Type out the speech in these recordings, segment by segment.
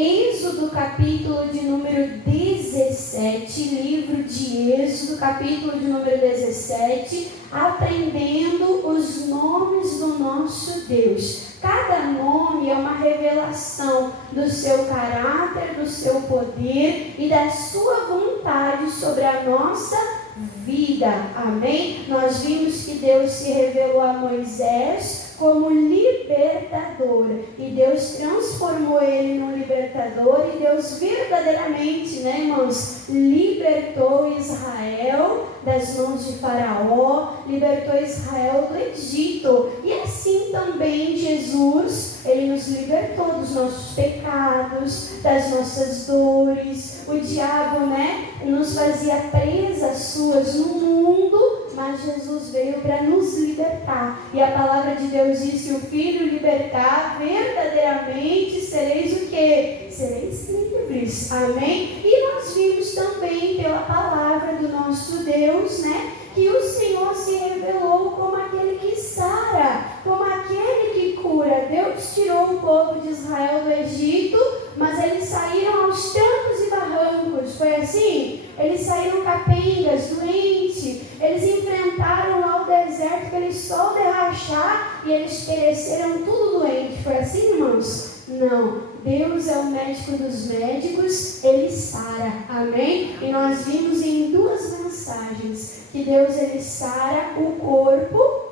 Êxodo capítulo de número 17, livro de Êxodo capítulo de número 17, aprendendo os nomes do nosso Deus. Cada nome é uma revelação do seu caráter, do seu poder e da sua vontade sobre a nossa vida. Amém? Nós vimos que Deus se revelou a Moisés como libertador, e Deus transformou ele num libertador, e Deus verdadeiramente, irmãos, libertou Israel das mãos de Faraó, libertou Israel do Egito. E assim também Jesus, ele nos libertou dos nossos pecados, das nossas dores. O diabo, nos fazia presas suas no mundo, mas Jesus veio para nos libertar. E a palavra de Deus diz: se o Filho libertar, verdadeiramente sereis o quê? Sereis livres. Amém? E nós vimos também pela palavra do nosso Deus, que o Senhor se revelou como aquele que sara, como aquele que cura. Deus tirou o povo de Israel do Egito, mas eles saíram aos trancos e barrancos. Foi assim? Eles saíram capengas, doentes. Eles enfrentaram lá o deserto, aquele sol derrachar, e eles pereceram tudo doente. Foi assim, irmãos? Não. Deus é o médico dos médicos, ele sara. Amém? E nós vimos em duas mensagens que Deus, ele sara o corpo,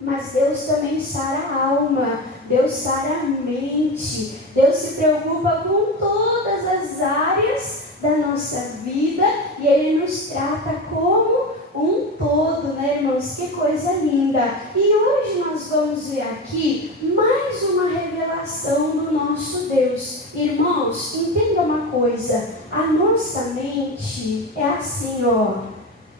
mas Deus também sara a alma. Deus sara a mente. Deus se preocupa com todas as áreas da nossa vida, e ele nos trata como um todo, irmãos? Que coisa linda! E hoje nós vamos ver aqui mais uma revelação do nosso Deus. Irmãos, entenda uma coisa: a nossa mente é assim,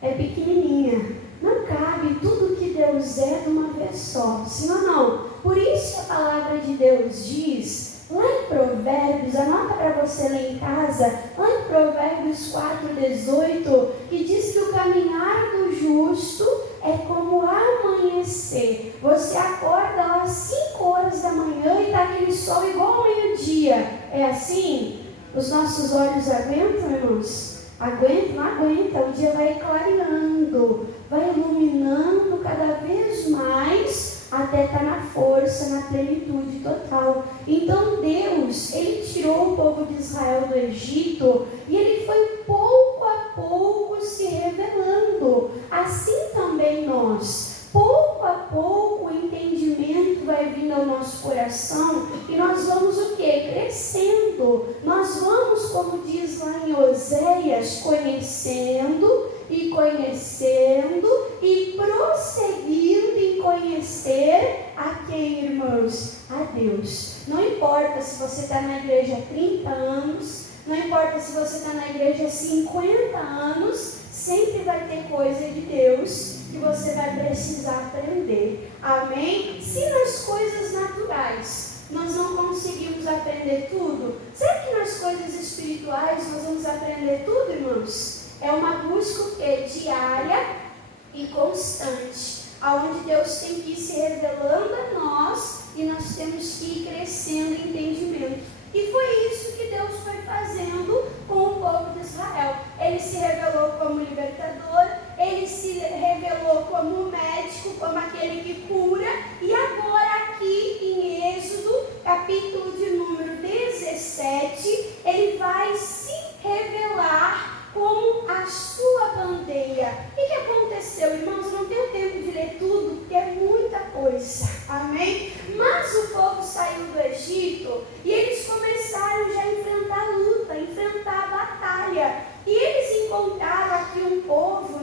é pequenininha. Não cabe tudo que Deus é de uma vez só, sim ou não? Por isso que a palavra de Deus diz, lá em Provérbios, anota para você ler em casa, lá em Provérbios 4,18, que diz que o caminhar do justo é como amanhecer. Você acorda lá às 5 horas da manhã e está aquele sol igual ao meio-dia. É assim? Os nossos olhos aguentam, irmãos? Aguenta? Não aguenta. O dia vai clareando, vai iluminando cada vez mais, até estar na força, na plenitude total. Então Deus, ele tirou o povo de Israel do Egito, e ele foi pouco a pouco se revelando. Assim também nós, pouco a pouco o entendimento vai vindo ao nosso coração, e nós vamos o quê? Crescendo. Nós vamos, como diz lá em Oséias, conhecendo e prosseguindo em conhecer a quem, irmãos? A Deus. Não importa se você está na igreja há 30 anos, não importa se você está na igreja há 50 anos, sempre vai ter coisa de Deus que você vai precisar aprender. Amém? Se nas coisas naturais nós não conseguimos aprender tudo, será que nas coisas espirituais nós vamos aprender tudo, irmãos? É uma busca diária e constante, aonde Deus tem que ir se revelando a nós, e nós temos que ir crescendo em entendimento. E foi isso que Deus foi fazendo com o povo de Israel. Ele se revelou como libertador, ele se revelou como médico, como aquele que cura. E agora aqui em Êxodo, capítulo de número 17, ele vai se revelar como a sua bandeira. O que aconteceu, irmãos? Eu não tenho tempo de ler tudo, porque é muita coisa. Amém? Mas o povo saiu do Egito, e eles começaram já a enfrentar a luta, enfrentar a batalha. E eles encontraram aqui um povo,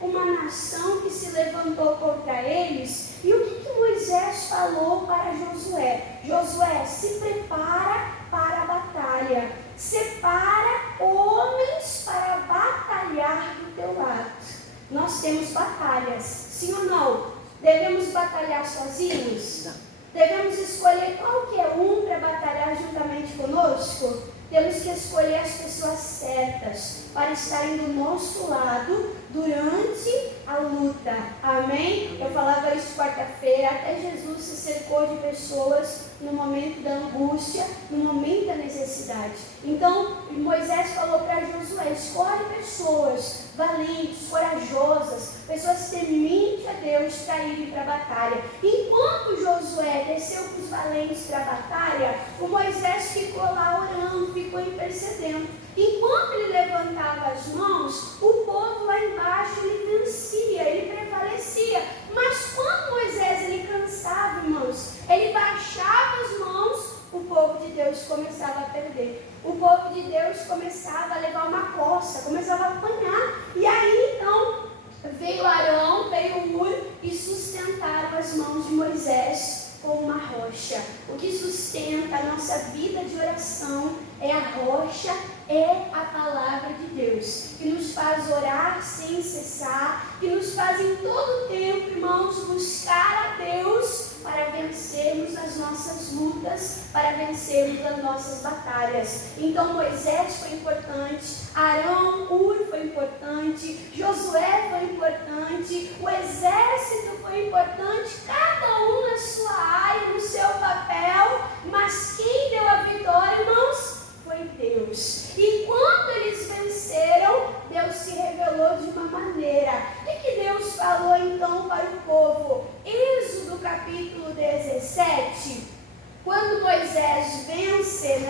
uma nação que se levantou contra eles. E o que Moisés falou para Josué? Josué, se prepara para a batalha. Separa homens para batalhar do teu lado. Nós temos batalhas, sim ou não? Devemos batalhar sozinhos? Devemos escolher qualquer um para batalhar juntamente conosco? Temos que escolher as pessoas certas para estarem do nosso lado durante a luta. Amém? Eu falava isso quarta-feira, até Jesus se cercou de pessoas no momento da angústia, no momento da necessidade. Então Moisés falou para Josué: escolhe pessoas valentes, corajosas, pessoas tementes a Deus para irem para a batalha. Enquanto Josué desceu com os valentes para a batalha, o Moisés ficou lá orando, ficou intercedendo. Enquanto ele levantava as mãos, o povo lá embaixo ele vencia, ele prevalecia. Mas quando Moisés ele cansava, irmãos, ele baixava as mãos, o povo de Deus começava a perder. O povo de Deus começava a levar uma coça, começava a apanhar. E aí então veio Arão, veio Hur e sustentaram as mãos de Moisés como uma rocha. O que sustenta a nossa vida de oração é a rocha, é a palavra de Deus, que nos faz orar sem cessar, que nos faz em todo tempo, irmãos, buscar a Deus para vencermos as nossas lutas, para vencermos as nossas batalhas. Então Moisés foi importante, Arão, Hur foi importante, Josué foi importante, o exército foi importante, cada um na sua área, no seu papel, mas quem deu a vitória, irmãos, foi Deus. E quando eles venceram, Deus se revelou de uma maneira. O que Deus falou então para o povo? Êxodo capítulo 17, quando Moisés vence,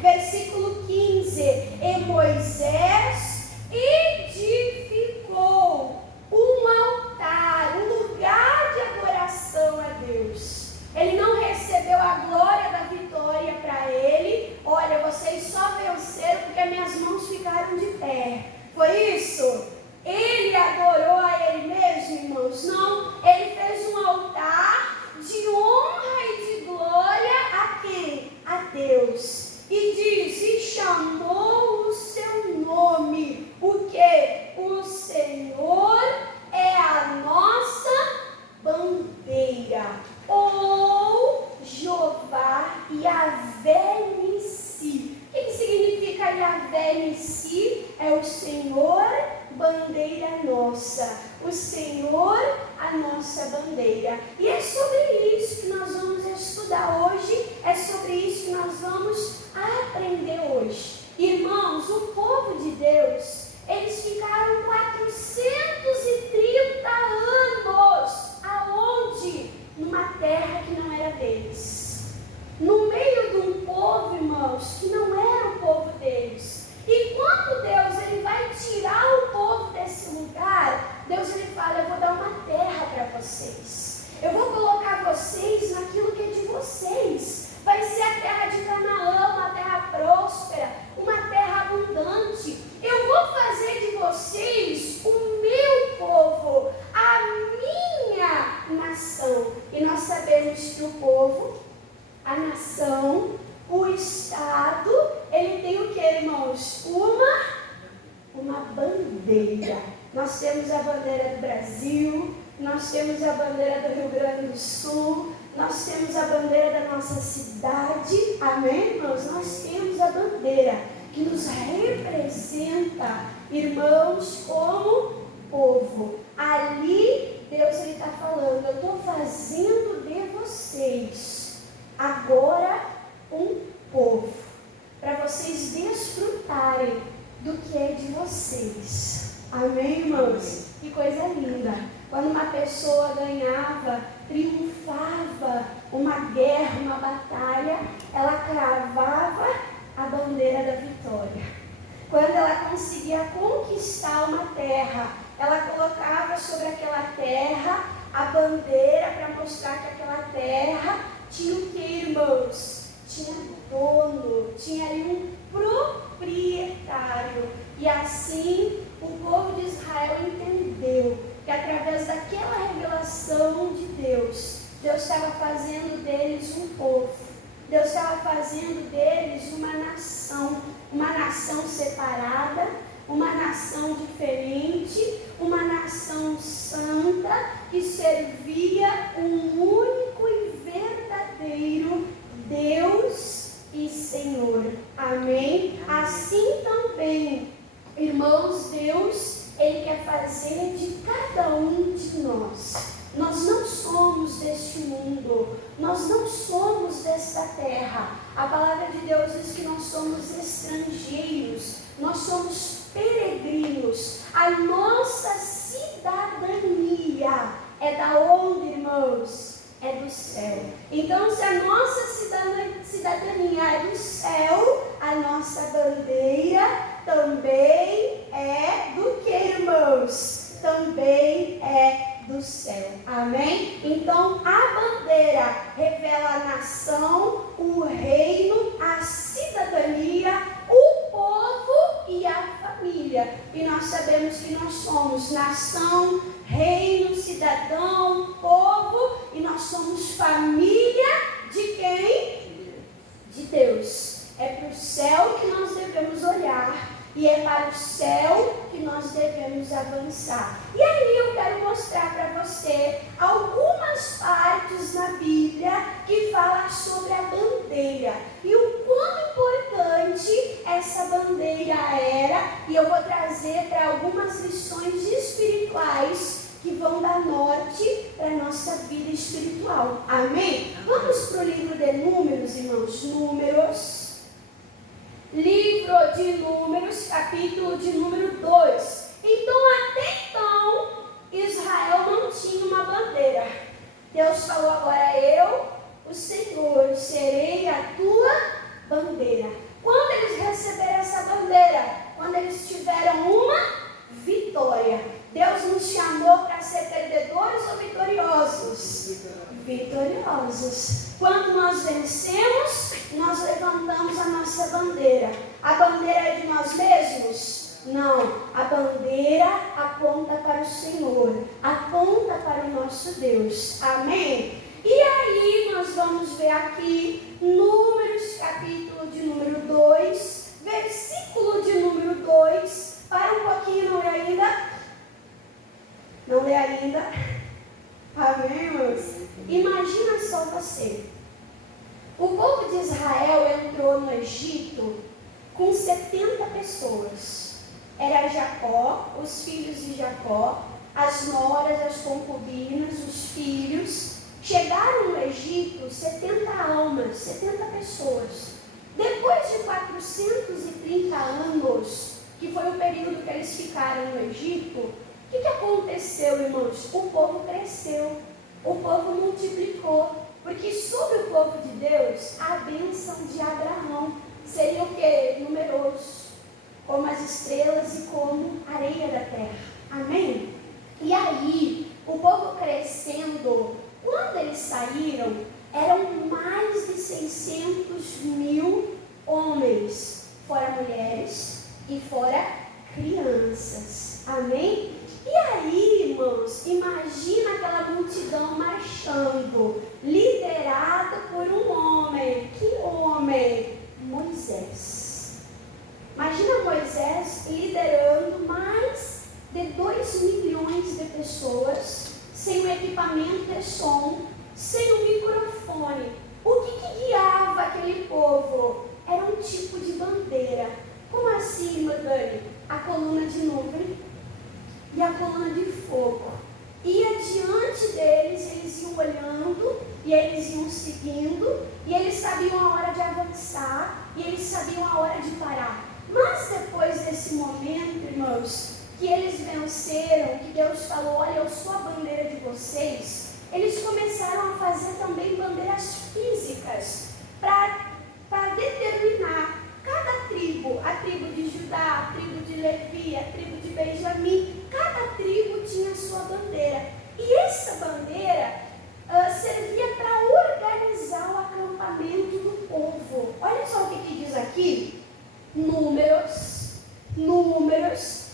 versículo 15, e Moisés edificou um altar, um lugar de adoração a Deus. Ele não recebeu a glória da vitória para ele. Olha, vocês só venceram porque minhas mãos ficaram de pé. Foi isso? Ele adorou a ele mesmo, irmãos? Não. Ele fez um altar de honra e de glória a quem? A Deus. E diz, e chamou o seu nome. O quê? O Senhor é a nossa bandeira. Ou Jeová Yahvé Nissi. O que significa Yahvé Nissi? É o Senhor, bandeira nossa. O Senhor, a nossa bandeira. E é sobre isso que nós vamos estudar hoje. É sobre isso que nós vamos aprender hoje. Irmãos, o povo de Deus, eles ficaram 430 anos. Aonde? Numa terra que não era deles, no meio de um povo, irmãos, que não era o povo deles. E quando Deus ele vai tirar o povo desse lugar, Deus ele fala: eu vou dar uma terra para vocês, eu vou colocar vocês naquilo que é de vocês. Vai ser a terra de Canaã, uma terra próspera, uma terra abundante. Eu vou fazer de vocês o meu povo, a minha nação. E nós sabemos que o povo, a nação, o Estado, ele tem o que, irmãos? Uma bandeira. Nós temos a bandeira do Brasil, nós temos a bandeira do Rio Grande do Sul, nós temos a bandeira da nossa cidade, amém, irmãos? Nós temos a bandeira que nos representa, irmãos, como povo. Ali, Deus está falando: eu estou fazendo de vocês agora um povo, para vocês desfrutarem do que é de vocês. Amém, irmãos? Que coisa linda! Quando uma pessoa ganhava, triunfava uma guerra, uma batalha, ela cravava a bandeira da vitória. Quando ela conseguia conquistar uma terra, ela colocava sobre aquela terra a bandeira para mostrar que aquela terra tinha o que, irmãos? Tinha dono, tinha ali um proprietário. E assim o povo de Israel entendeu que através daquela revelação de Deus, Deus estava fazendo deles um povo. Deus estava fazendo deles uma nação separada, uma nação diferente, uma nação santa que servia um único e verdadeiro Deus e Senhor. Amém? Assim também, irmãos, Deus, Ele quer fazer de cada um de nós. Nós não somos deste mundo, nós não somos desta terra. A palavra de Deus diz que nós somos estrangeiros nós somos peregrinos. A nossa cidadania é da onde, irmãos? É do céu. Então, se a nossa cidadania é do céu, a nossa bandeira também é do que, irmãos? Também é do céu. Amém? Então, a bandeira revela a nação, o reino, a cidadania, o povo e a família. E nós sabemos que nós somos nação, reino, cidadão, povo, e nós somos família de quem? De Deus. É para o céu que nós devemos olhar. E é para o céu que nós devemos avançar. E aí eu quero mostrar para você algumas partes na Bíblia que falam sobre a bandeira. E o quão importante essa bandeira era. E eu vou trazer para algumas lições espirituais que vão dar norte para a nossa vida espiritual. Amém? Vamos para o livro de Números, irmãos. Números. Livro de Números, capítulo de número 2. Então, até então, Israel não tinha uma bandeira. Deus falou: agora eu, o Senhor, serei a tua bandeira. Quando eles receberam essa bandeira? Quando eles tiveram uma vitória. Deus nos chamou para ser perdedores ou vitoriosos? Vitoriosos. Quando nós vencemos, nós levantamos a nossa bandeira. A bandeira é de nós mesmos? Não. A bandeira aponta para o Senhor, aponta para o nosso Deus. Amém? E aí nós vamos ver aqui Números, capítulo de número 2, versículo de número 2. Para um pouquinho, não lê ainda? Não lê ainda? Amém, irmãos? Imagina só você. O povo de Israel entrou no Egito com 70 pessoas. Era Jacó, os filhos de Jacó, as noras, as concubinas, os filhos. Chegaram no Egito 70 almas, 70 pessoas. Depois de 430 anos, que foi o período que eles ficaram no Egito, o que aconteceu, irmãos? O povo cresceu, o povo multiplicou, porque sobre o povo de Deus, a bênção de Abraão seria o quê? Numeroso, como as estrelas e como a areia da terra. Amém? E aí, o povo crescendo, quando eles saíram, eram mais de 600 mil homens, fora mulheres e fora crianças. Amém? E aí, irmãos, imagina aquela multidão marchando, liderada por um homem. Que homem? Moisés. Imagina Moisés liderando mais de 2 milhões de pessoas, sem um equipamento de som, sem um microfone. O que guiava aquele povo? Era um tipo de bandeira. Como assim, irmã Dani? A coluna de nuvem e a coluna de fogo. Ia diante deles, eles iam olhando, e eles iam seguindo, e eles sabiam a hora de avançar, e eles sabiam a hora de parar. Mas depois desse momento, irmãos, que eles venceram, que Deus falou: olha, eu sou a bandeira de vocês, eles começaram a fazer também bandeiras físicas, para determinar cada tribo, a tribo de Judá, a tribo de Levi, a tribo de Benjamim, cada tribo tinha a sua bandeira. E essa bandeira servia para organizar o acampamento do povo. Olha só o que diz aqui, Números,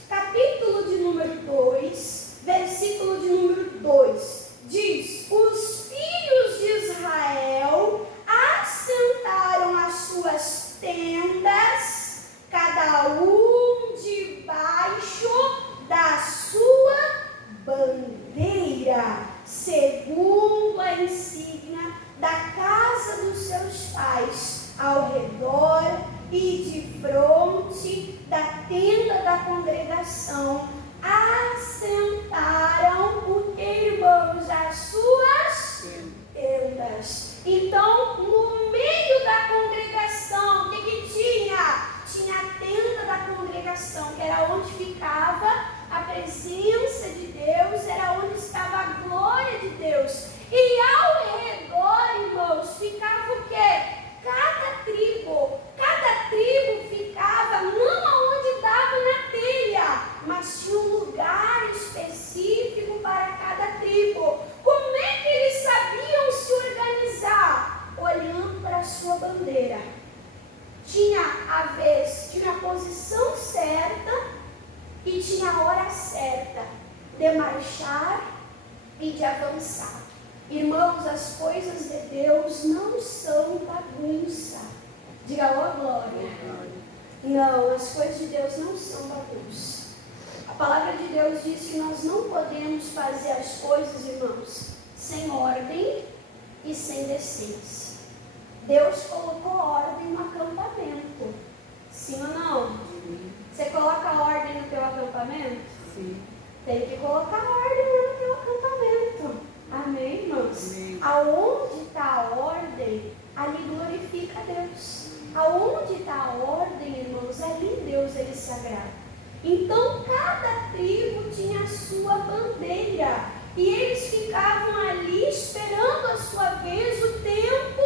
capítulo de número 2, versículo de número 2, diz: os filhos de Israel assentaram as suas tendas, cada um debaixo da sua bandeira, segundo a insígnia da casa dos seus pais, ao redor e de fronte da tenda da congregação, assentaram o que, irmãos? As suas tendas. Então, no meio da congregação, o que tinha? Tinha a tenda da congregação a vez, tinha a posição certa e tinha a hora certa de marchar e de avançar. Irmãos, as coisas de Deus não são bagunça. Diga, ó glória. Não, as coisas de Deus não são bagunça. A palavra de Deus diz que nós não podemos fazer as coisas, irmãos, sem ordem e sem decência. Deus colocou ordem no acampamento. Sim ou não? Você coloca ordem no teu acampamento? Sim. Tem que colocar ordem no teu acampamento. Amém, irmãos? Amém. Aonde está a ordem, ali glorifica a Deus. Aonde está a ordem, irmãos, ali Deus ele se agrada. Então, cada tribo tinha a sua bandeira. E eles ficavam ali esperando a sua vez, o tempo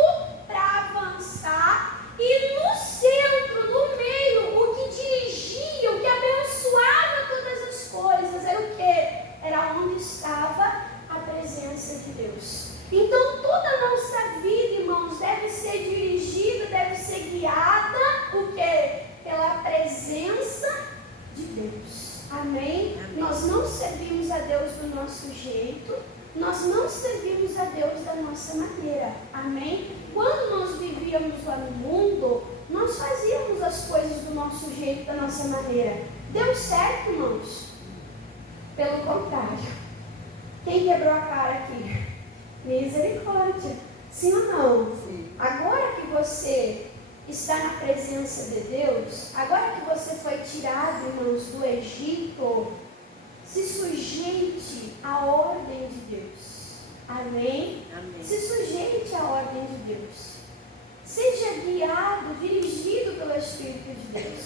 para avançar. E no centro, no meio, o que dirigia, o que abençoava todas as coisas, era o quê? Era onde estava a presença de Deus. Então, toda a nossa vida, irmãos, deve ser dirigida, deve ser guiada, o quê? Pela presença de Deus. Amém? Amém? Nós não servimos a Deus do nosso jeito, nós não servimos a Deus da nossa maneira. Amém? Quando nós vivíamos lá no mundo, nós fazíamos as coisas do nosso jeito, da nossa maneira. Deu certo, irmãos? Pelo contrário. Quem quebrou a cara aqui? Misericórdia. Sim ou não? Sim. Agora que você está na presença de Deus, agora que você foi tirado, irmãos, do Egito, se sujeite à ordem de Deus. Amém? Amém. Se sujeite à ordem de Deus. Seja guiado, dirigido pelo Espírito de Deus.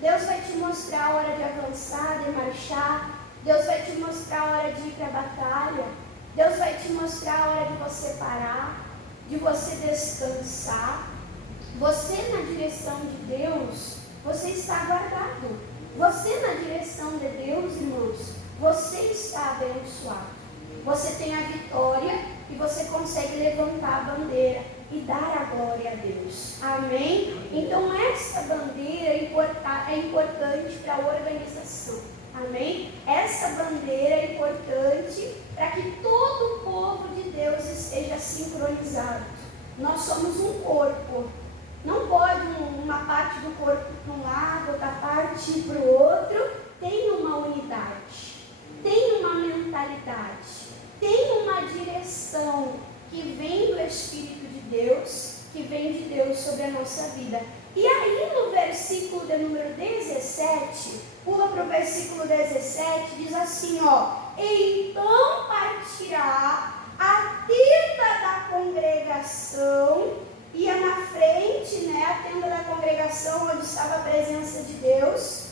Deus vai te mostrar a hora de avançar, de marchar. Deus vai te mostrar a hora de ir para a batalha. Deus vai te mostrar a hora de você parar, de você descansar. Você na direção de Deus, você está guardado. Você na direção de Deus, irmãos, você está abençoado. Você tem a vitória e você consegue levantar a bandeira e dar a glória a Deus. Amém? Então essa bandeira é importante para a organização. Amém? Essa bandeira é importante para que todo o povo de Deus esteja sincronizado. Nós somos um corpo. Não pode uma parte do corpo para um lado, outra parte para o outro. Tem uma unidade, tem uma mentalidade, tem uma direção que vem do Espírito de Deus, que vem de Deus sobre a nossa vida. E aí no versículo de número 17, pula para o versículo 17, diz assim, ó: então partirá a tenda da congregação, ia na frente, né, a tenda da congregação, onde estava a presença de Deus,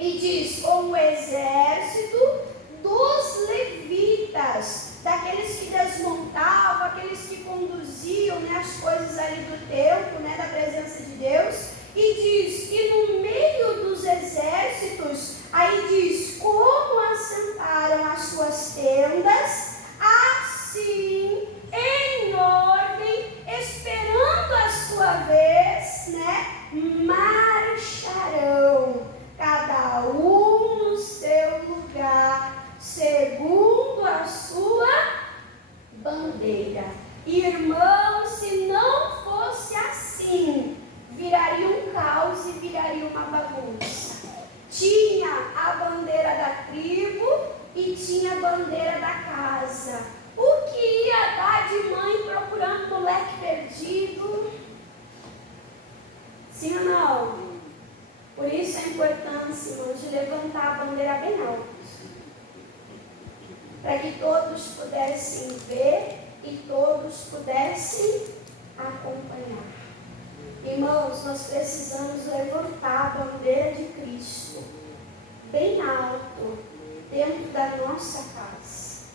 e diz, com o exército dos levitas, daqueles que desmontavam, aqueles que conduziam, né, as coisas ali do templo, né, da presença de Deus, e diz, e no meio dos exércitos, aí diz, como assentaram as suas tendas, assim, em ordem, esperando a sua vez, né, marcharão, cada um no seu lugar, segundo a sua bandeira. Irmãos, se não fosse assim, viraria um caos e viraria uma bagunça. Tinha a bandeira da tribo e tinha a bandeira da casa. O que ia dar de mãe procurando moleque perdido? Sim ou não? Por isso a importância, irmãos, de levantar a bandeira bem alto, para que todos pudessem ver e todos pudessem acompanhar. Irmãos, nós precisamos levantar a bandeira de Cristo bem alto dentro da nossa casa,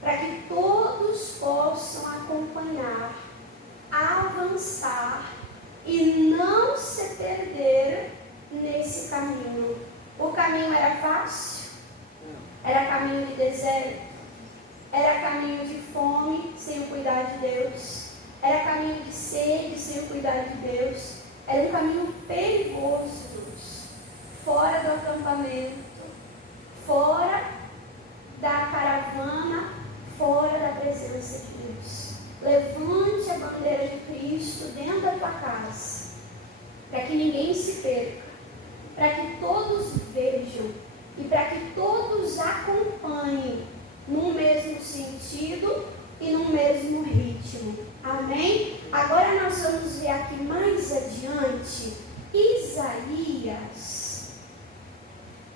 para que todos possam acompanhar, avançar e não se perder nesse caminho. O caminho era fácil? Era caminho de deserto? Era caminho de fome sem o cuidado de Deus? Era caminho de sede sem o cuidado de Deus? Era um caminho perigoso, fora do acampamento, fora da caravana, fora da presença de Deus. Levante a bandeira de Cristo dentro da tua casa, para que ninguém se perca, para que todos vejam e para que todos acompanhem no mesmo sentido e no mesmo ritmo. Amém? Agora nós vamos ver aqui mais adiante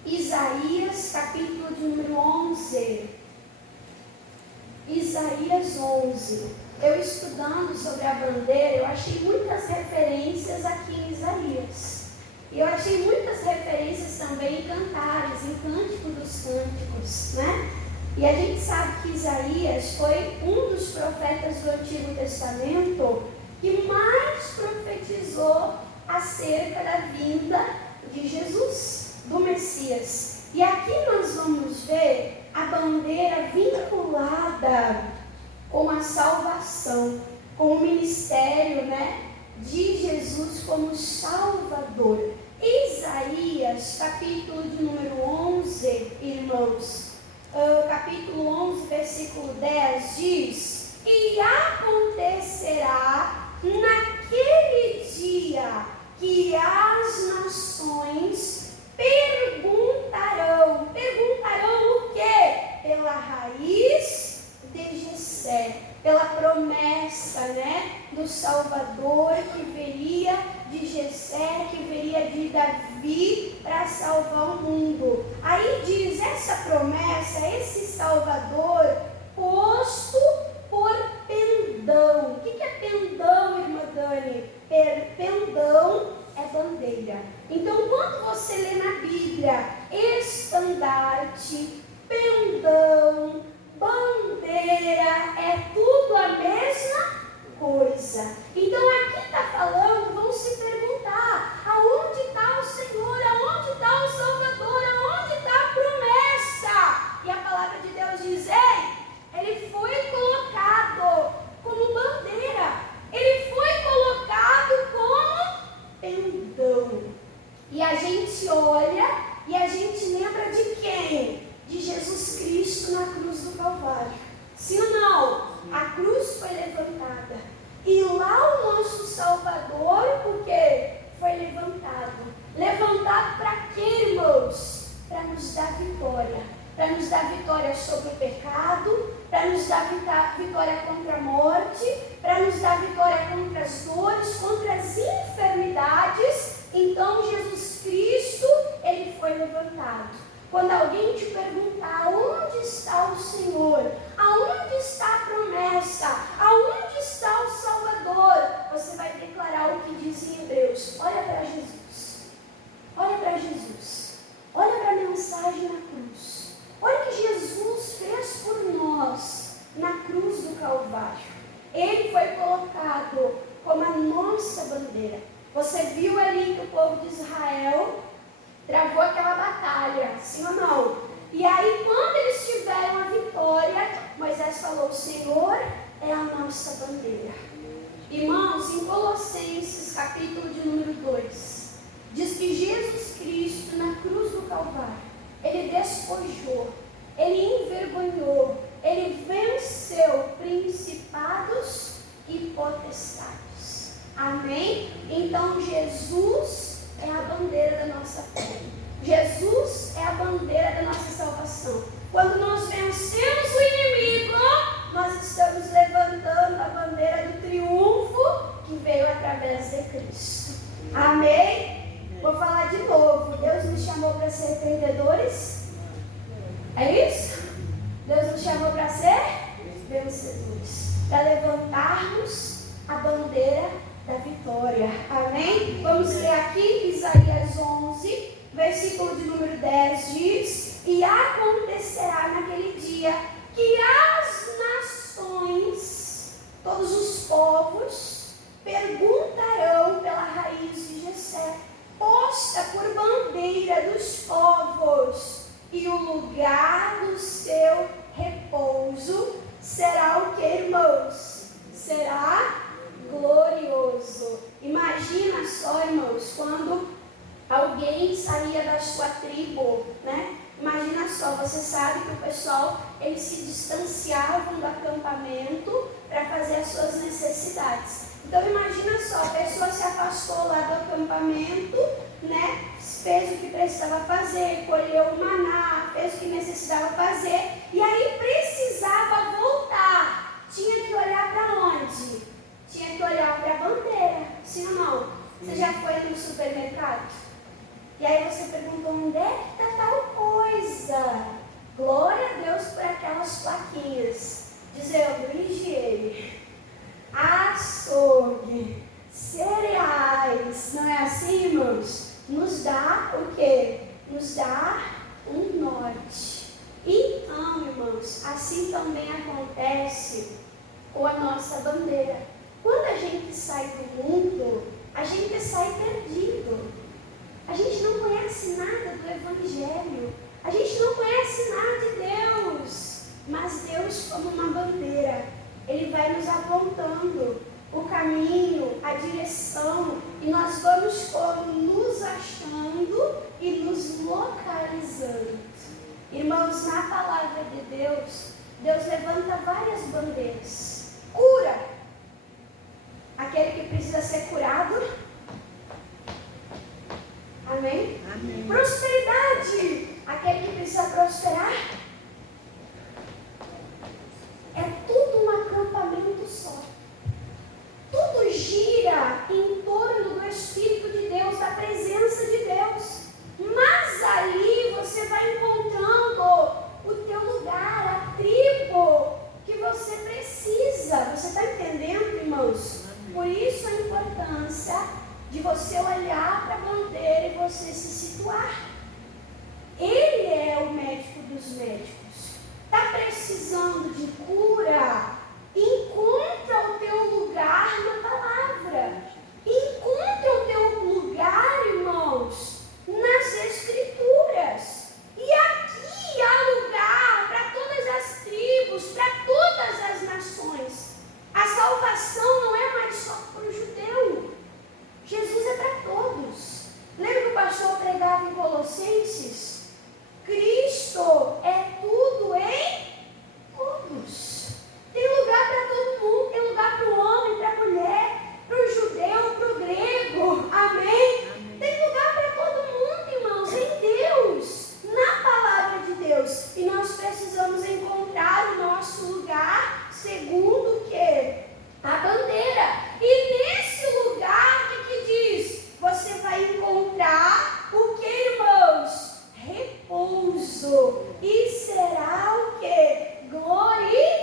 Isaías, capítulo de número 11. Isaías 11. Eu estudando sobre a bandeira, eu achei muitas referências aqui em Isaías. E eu achei muitas referências também em Cantares, em Cântico dos Cânticos, né? E a gente sabe que Isaías foi um dos profetas do Antigo Testamento que mais profetizou acerca da vinda de Jesus, do Messias. E aqui nós vamos ver a bandeira vinculada com a salvação, com o ministério, né, de Jesus como Salvador. Isaías, capítulo de número 11, irmãos, capítulo 11, versículo 10 diz: e acontecerá naquele dia que as nações perguntarão o quê? Pela raiz de Jessé, pela promessa, né, do Salvador que viria de Jessé, que viria de Davi para salvar o mundo. Aí diz essa promessa, esse Salvador posto por pendão. O que é pendão, irmã Dani? Pendão é bandeira. Então, quando você lê na Bíblia estandarte, pendão, bandeira, é tudo a mesma coisa. Então, aqui está falando, vão se perguntar: aonde está o Senhor? Aonde está o Salvador? Aonde está a promessa? E a palavra de Deus diz: ei, ele foi colocado como bandeira, ele foi colocado como pendão. E a gente olha e a gente lembra de quem? De Jesus Cristo na cruz do Calvário. Sim ou não? A cruz foi levantada. E lá o nosso Salvador, porque foi levantado. Levantado para quê, irmãos? Para nos dar vitória. Para nos dar vitória sobre o pecado, para nos dar vitória contra a morte, para nos dar vitória contra as dores, contra as enfermidades. Então Jesus Cristo, ele foi levantado. Quando alguém te perguntar onde está o Senhor, aonde está a promessa, aonde está o Salvador, você vai declarar o que diz em Hebreus: olha para Jesus, olha para Jesus, olha para a mensagem na cruz. Olha o que Jesus fez por nós na cruz do Calvário. Ele foi colocado como a nossa bandeira. Você viu ali que o povo de Israel travou aquela batalha, sim ou não? E aí, quando eles tiveram a vitória, Moisés falou: o Senhor é a nossa bandeira. Irmãos, em Colossenses, capítulo de número 2, diz que Jesus Cristo, na cruz do Calvário, ele despojou, ele envergonhou, ele venceu principados e potestades. Amém? Então Jesus é a bandeira da nossa fé. Jesus é a bandeira da nossa salvação. Quando nós vencemos o inimigo, nós estamos levantando a bandeira do triunfo que veio através de Cristo. Amém? Vou falar de novo. Deus nos chamou para ser perdedores? É isso? Deus nos chamou para ser vencedores. Para levantarmos a bandeira da vitória. Amém? Vamos ler aqui Isaías 11, versículo de número 10 diz: e acontecerá naquele dia que as nações, todos os povos, perguntarão pela raiz de Jessé, posta por bandeira dos povos, e o lugar do seu repouso será o que, irmãos? Será glorioso. Imagina só, irmãos, quando alguém saía da sua tribo, né? Imagina só, você sabe que o pessoal, eles se distanciavam do acampamento para fazer as suas necessidades. Então imagina só, a pessoa se afastou lá do acampamento, né? Fez o que precisava fazer, colheu o maná, fez o que necessitava fazer, e aí precisava voltar. Tinha que olhar para onde? Tinha que olhar para a bandeira, sim ou não? Você já foi no supermercado? E aí você perguntou, onde é que está tal coisa? Glória a Deus por aquelas plaquinhas, dizendo higiene, açougue, cereais. Não é assim, irmãos? Nos dá o quê? Nos dá um norte. Então, irmãos, assim também acontece com a nossa bandeira. Quando a gente sai do mundo, a gente sai perdido. A gente não conhece nada do Evangelho. A gente não conhece nada de Deus. Mas Deus, como uma bandeira, Ele vai nos apontando o caminho, a direção, e nós vamos como nos achando e nos localizando. Irmãos, na palavra de Deus, Deus levanta várias bandeiras. Cura, aquele que precisa ser curado. Amém? Amém. Prosperidade, aquele que precisa prosperar. É tudo um acampamento só. Tudo gira em torno do Espírito de Deus, da presença de Deus. Mas ali você vai encontrando o teu lugar, a tribo que você precisa. Você está entendendo, irmãos? Por isso a importância de você olhar para a bandeira e você se situar. Ele é o médico dos médicos. Está precisando de cura? Encontra o teu lugar na palavra. Encontra o teu lugar, irmãos, nas Escrituras. E aqui há lugar para todas as tribos, para todas as nações. A salvação não é mais só para o judeu. Jesus é para todos. Lembra que o pastor pregava em Colossenses? Cristo é tudo em todos. Tem lugar para todo mundo, tem lugar para o homem, para a mulher, para o judeu, para o grego. Amém? Amém? Tem lugar para todo mundo, irmãos, em Deus, na palavra de Deus. E nós precisamos encontrar o nosso lugar segundo o quê? A bandeira. E nesse lugar, o que diz? Você vai encontrar o que, irmãos? Repouso. E será o que? Glorioso.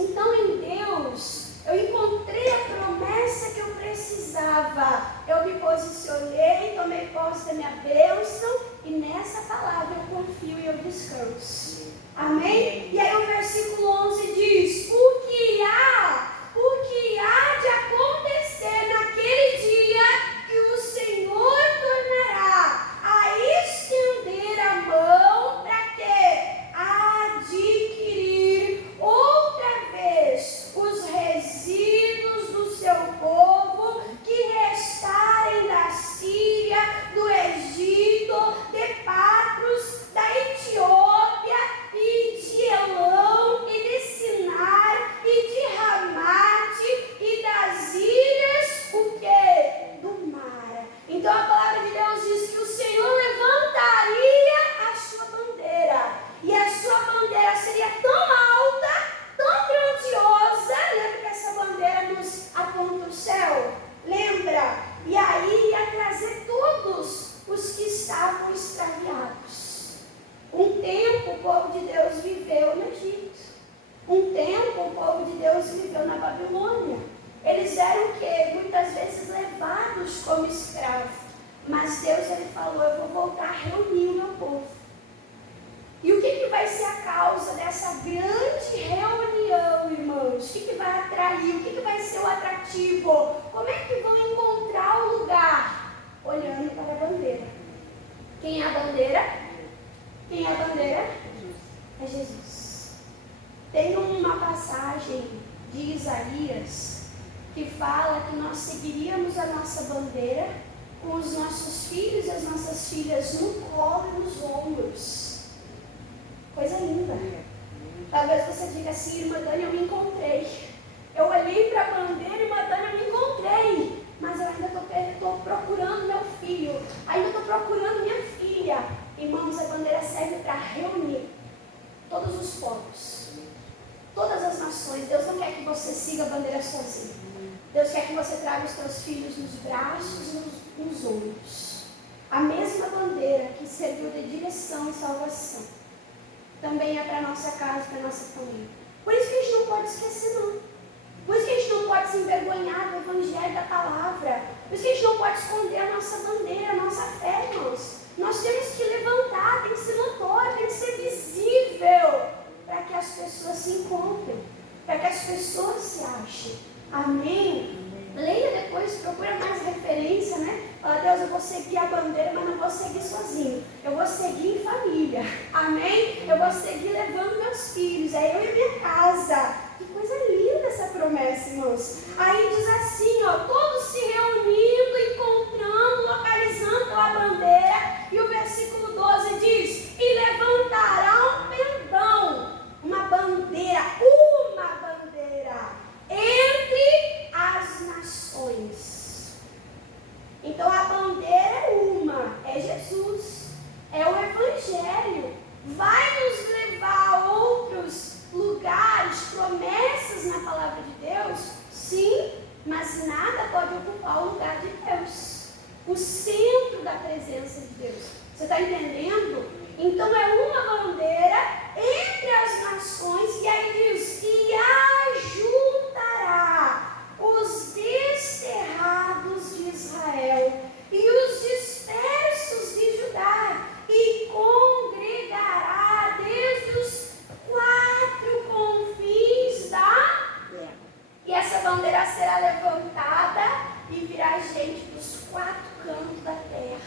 Então, em Deus, eu encontrei a promessa que eu precisava. Eu me posicionei, tomei posse da minha bênção, e nessa palavra eu confio e eu descanso. Amém? E aí o versículo 11 diz: o que há de acontecer naquele dia que o Senhor tornará a estender a mão para quê? Adquirir outra vez os resíduos do seu povo que restarem da Síria, do Egito, de Patros, da Etiópia e de Elão e de Sinar e de Ramate e das ilhas, o quê? Do mar. Então a palavra de Deus diz que o Senhor levantaria a sua bandeira, e a sua bandeira seria tão alta, tão grandiosa. Lembra que essa bandeira nos aponta o céu? Lembra? E aí ia trazer todos os que estavam extraviados. Um tempo o povo de Deus viveu no Egito. Um tempo o povo de Deus viveu na Babilônia. Eles eram o quê? Muitas vezes levados como escravos. Mas Deus, Ele falou: eu vou voltar a reunir o meu povo. E o que vai ser a causa dessa grande reunião, irmãos? O que vai atrair? O que vai ser o atrativo? Como é que vão encontrar o lugar? Olhando para a bandeira. Quem é a bandeira? Quem é a bandeira? É Jesus. Tem uma passagem de Isaías que fala que nós seguiríamos a nossa bandeira com os nossos filhos e as nossas filhas no colo e nos ombros. Coisa linda. Talvez você diga assim, irmã Dani, eu me encontrei. Eu olhei para a bandeira, irmã Dani, eu me encontrei. Mas eu ainda estou procurando meu filho, ainda estou procurando minha filha. Irmãos, a bandeira serve para reunir todos os povos, todas as nações. Deus não quer que você siga a bandeira sozinho. Deus quer que você traga os seus filhos nos braços e nos ombros. A mesma bandeira que serviu de direção e salvação também é para a nossa casa, para a nossa família. Por isso que a gente não pode esquecer, não. Por isso que a gente não pode se envergonhar do Evangelho, da palavra. Por isso que a gente não pode esconder a nossa bandeira, a nossa fé, irmãos. Nós temos que levantar, tem que ser notório, tem que ser visível, para que as pessoas se encontrem, para que as pessoas se achem. Amém? Leia depois, procura mais referência, né? Fala, Deus, eu vou seguir a bandeira, mas não vou seguir sozinho. Eu vou seguir em família. Amém? Eu vou seguir levando meus filhos. É eu e minha casa. Que coisa linda essa promessa, irmãos. Aí diz assim, ó, todos se reunindo, encontrando, localizando pela bandeira. E o versículo 12 diz, e levantará um pendão, uma bandeira entre as nações. Então a bandeira é uma, é Jesus, é o Evangelho. Vai nos levar a outros lugares, promessas na palavra de Deus? Sim, mas nada pode ocupar o lugar de Deus, o centro da presença de Deus. Você está entendendo? Então é uma bandeira entre as nações, e aí diz, e ajuntará os desterrados de Israel e os dispersos de Judá, e congregará desde os 4 confins da terra. E essa bandeira será levantada e virá gente dos 4 cantos da terra,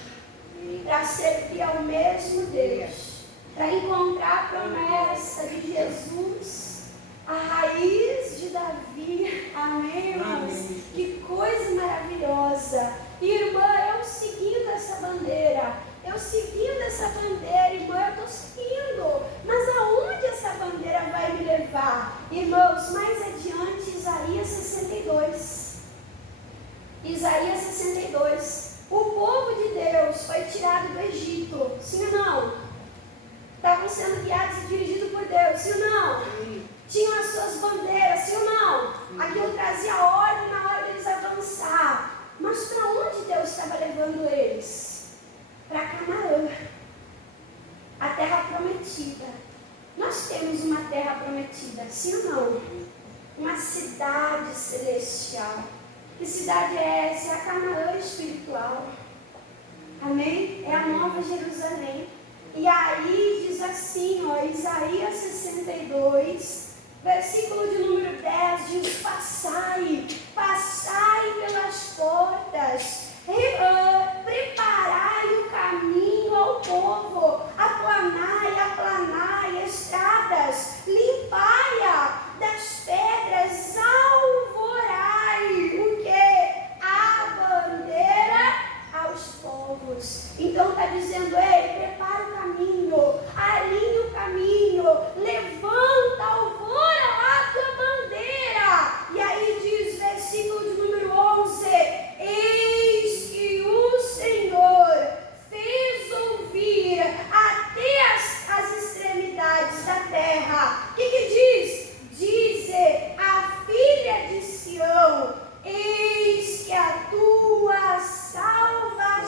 para servir ao mesmo Deus, para encontrar a promessa de Jesus, a raiz de Davi. Amém, irmãos? Amém. Que coisa maravilhosa. Irmã, eu seguindo essa bandeira, irmã, eu estou seguindo. Mas aonde essa bandeira vai me levar? Irmãos, mais adiante, Isaías 62. Isaías 62. O povo de Deus foi tirado do Egito, sim ou não? Estavam sendo guiados e dirigidos por Deus, sim ou não? Tinham as suas bandeiras, sim ou não? Aquilo trazia ordem na hora deles avançar. Mas para onde Deus estava levando eles? Para Canaã, a terra prometida. Nós temos uma terra prometida, sim ou não? Uma cidade celestial. Que cidade é essa? É a Canaã espiritual. Amém? É a Nova Jerusalém. E aí diz assim, ó, Isaías 62, versículo de número 10, diz, passai pelas portas, preparai o caminho ao povo, aplanai estradas, limpai-a das pedras, alvorai o que? A bandeira aos povos. Então está dizendo, ei, prepara o caminho, alinha o caminho, levanta, alvora lá a tua bandeira. E aí diz, versículo de número 11, eis que o Senhor fez ouvir até as extremidades da terra. O que diz? Diz a filha de Sião, eis que a tua salvação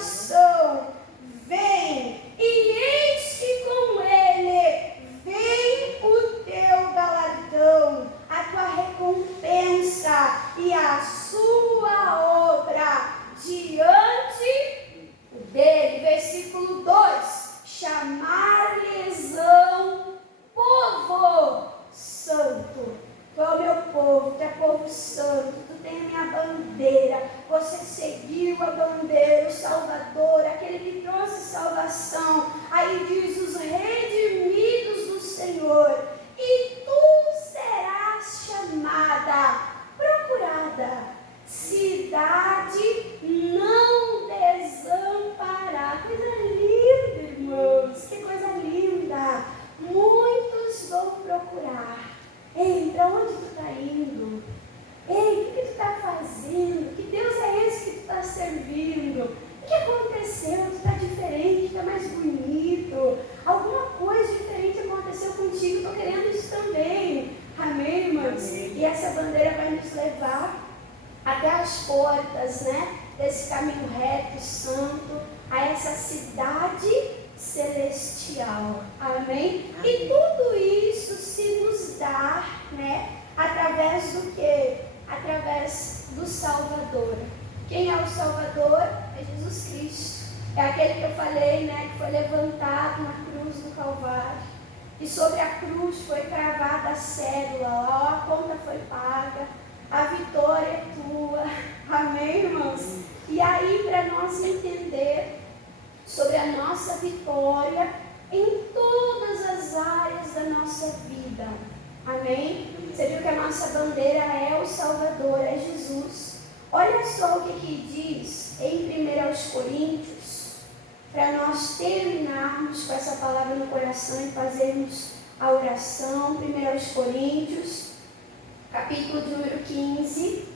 vem, e eis que com ele vem o teu galardão, a tua recompensa e a sua obra diante dele. Versículo 2, chamar-lhes-ão povo santo. Tu é o meu povo, tu é povo santo, tu tem a minha bandeira, você seguiu a bandeira, o Salvador, aquele que trouxe salvação. Aí diz, os redimidos do Senhor, e tu serás chamada, procurada, cidade celestial. Amém? E tudo isso se nos dá, né? Através do quê? Através do Salvador. Quem é o Salvador? É Jesus Cristo. É aquele que eu falei, né? Que foi levantado na cruz do Calvário. E sobre a cruz foi cravada a cédula. Ó, a conta foi paga. A vitória é tua. Amém, irmãos? E aí, para nós entender sobre a nossa vitória em todas as áreas da nossa vida. Amém? Você viu que a nossa bandeira é o Salvador, é Jesus. Olha só o que diz em 1 Coríntios, para nós terminarmos com essa palavra no coração e fazermos a oração. 1 Coríntios, capítulo de número 15.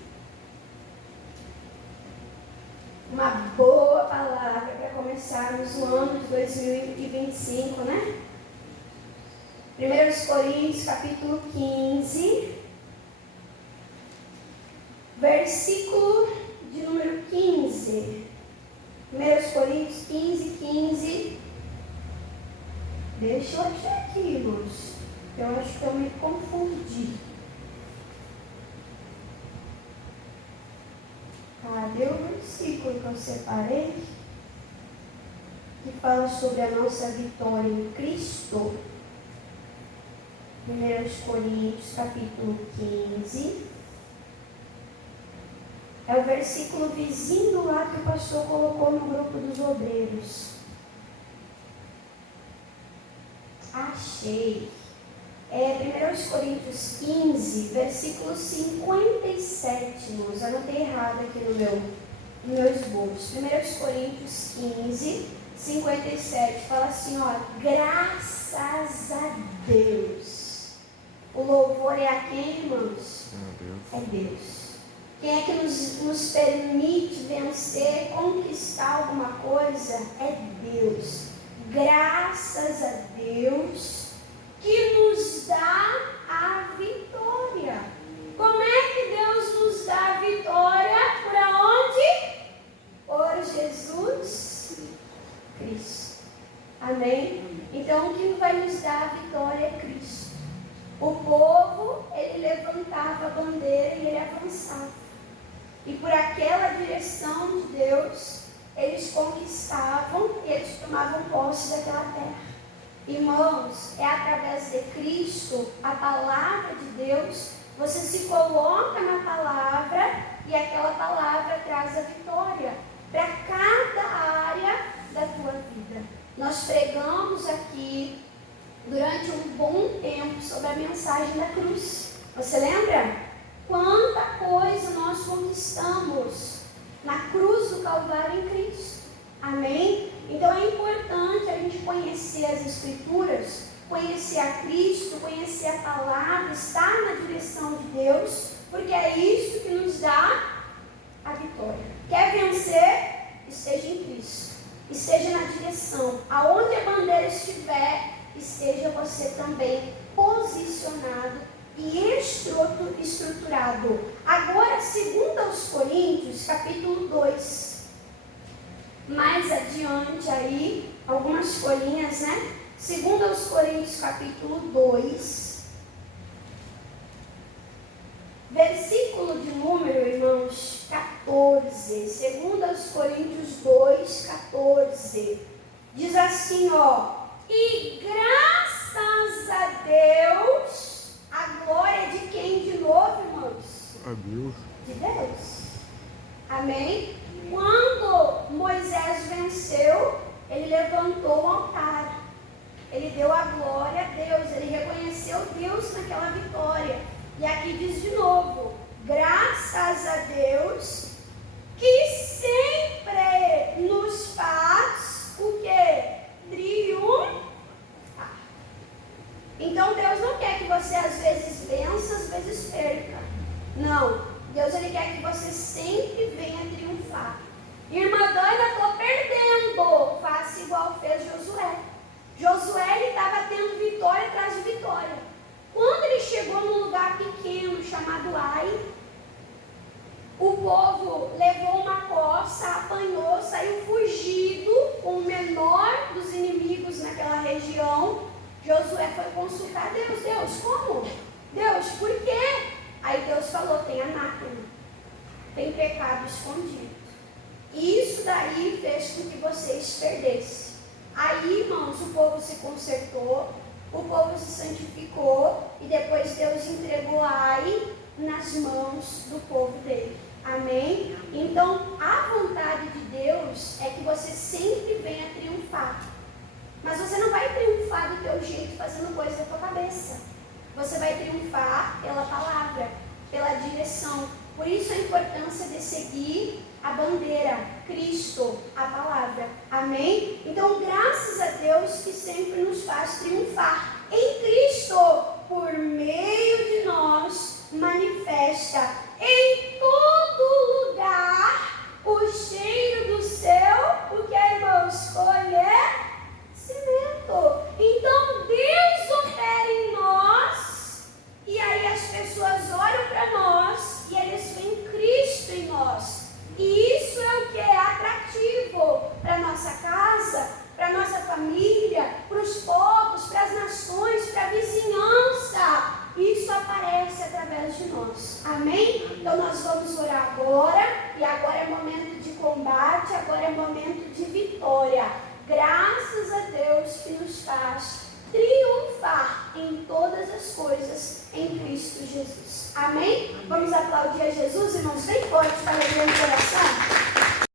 Uma boa palavra para começarmos o ano de 2025, né? 1 Coríntios, capítulo 15, versículo de número 15. 1 Coríntios 15. Deixa eu achar aqui, irmãos. Eu acho que eu me confundi. Cadê o versículo que eu separei? Que fala sobre a nossa vitória em Cristo. 1 Coríntios, capítulo 15. É o versículo vizinho lá que o pastor colocou no grupo dos obreiros. Achei. É 1 Coríntios 15, versículo 57, irmãos. Anotei errado aqui no meu esboço. 1 Coríntios 15, 57. Fala assim, ó. Graças a Deus. O louvor é a quem, irmãos? É Deus. Quem é que nos permite vencer, conquistar alguma coisa? É Deus. Graças a Deus que nos dá a vitória. Como é que Deus nos dá a vitória? Por aonde? Por Jesus Cristo. Amém? Então, o que vai nos dar a vitória é Cristo. O povo, ele levantava a bandeira e ele avançava. E por aquela direção de Deus, eles conquistavam e eles tomavam posse daquela terra. Irmãos, é através de Cristo, a palavra de Deus, você se coloca na palavra e aquela palavra traz a vitória para cada área da tua vida. Nós pregamos aqui durante um bom tempo sobre a mensagem da cruz. Você lembra? Quanta coisa nós conquistamos na cruz do Calvário em Cristo. Amém? Então é importante a gente conhecer as Escrituras, conhecer a Cristo, conhecer a palavra, estar na direção de Deus, porque é isso que nos dá a vitória. Quer vencer? Esteja em Cristo, esteja na direção. Aonde a bandeira estiver, esteja você também posicionado e estruturado. Agora, segundo aos Coríntios, capítulo 2. Mais adiante aí, algumas folhinhas, né? Segundo aos Coríntios, capítulo 2. Versículo de número, irmãos, 14. Segundo aos Coríntios 2, 14. Diz assim, ó. E graças a Deus, a glória de quem de novo, irmãos? A Deus. De Deus. Amém? Quando Moisés venceu, ele levantou o altar. Ele deu a glória a Deus, ele reconheceu Deus naquela vitória. E aqui diz de novo, graças a Deus, que sempre nos faz o quê? Triunfar. Então Deus não quer que você às vezes vença, às vezes perca. Não, Deus ele quer que você sempre venha triunfar. Irmã Dana, estou perdendo. Faça igual fez Josué. Josué ele estava tendo vitória atrás de vitória. Quando ele chegou num lugar pequeno chamado Ai, o povo levou uma coça, apanhou, saiu fugido com o menor consultar Deus. Deus, como? Deus, por quê? Aí Deus falou, tem anátema, tem pecado escondido. E isso daí fez com que vocês perdessem. Aí, irmãos, o povo se consertou, o povo se santificou, e depois Deus entregou Ai nas mãos do povo dele. Amém? Então, a vontade de Deus é que você sempre venha triunfar. Mas você não vai triunfar do teu jeito, fazendo coisa da tua cabeça. Você vai triunfar pela palavra, pela direção. Por isso a importância de seguir a bandeira, Cristo, a palavra. Amém? Então, graças a Deus que sempre nos faz triunfar. Em Cristo, por meio de nós, manifesta em todo lugar o cheiro do céu, o que é, irmãos? Conhecimento. Então, Deus opera em nós, e aí as pessoas olham para nós, e eles veem Cristo em nós. E isso é o que é atrativo para a nossa casa, para a nossa família, para os povos, para as nações, para a vizinhança. Isso aparece através de nós. Amém? Então nós vamos orar agora. E agora é momento de combate, agora é momento de vitória. Graças a Deus que nos faz triunfar em todas as coisas em Cristo Jesus. Amém? Vamos aplaudir a Jesus, irmãos, bem forte para a grande oração.